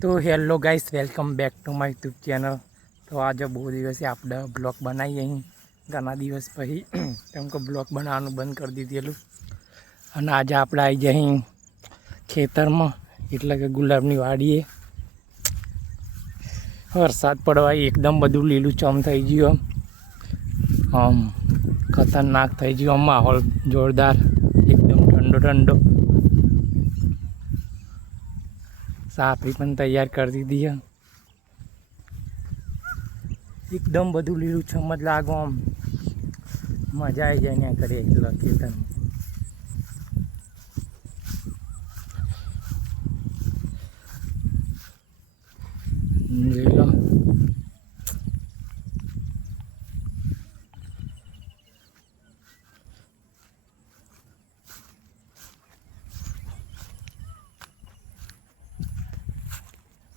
તો hello guys, welcome back to my YouTube channel. તો આજે બહુ દિવસે આપણે બ્લોગ બનાવીએ અહીં ઘણા દિવસ પછી, કેમ કે બ્લોગ બનાવવાનું બંધ કરી દીધેલું. અને આજે આપણે આવી જાય અહીં ખેતરમાં, એટલે કે ગુલાબની વાડીએ. વરસાદ પડવા એકદમ બધું લીલુંછમ થઈ ગયું, આમ ખતરનાક થઈ ગયું, આમ માહોલ જોરદાર, એકદમ ઠંડો ઠંડો. સાપરી પણ તૈયાર કરી દીધી. એકદમ બધું લીલુંછમ જ લાગો, આમ મજા આવી જાય ને કરીએ એટલે ખેતરમાં.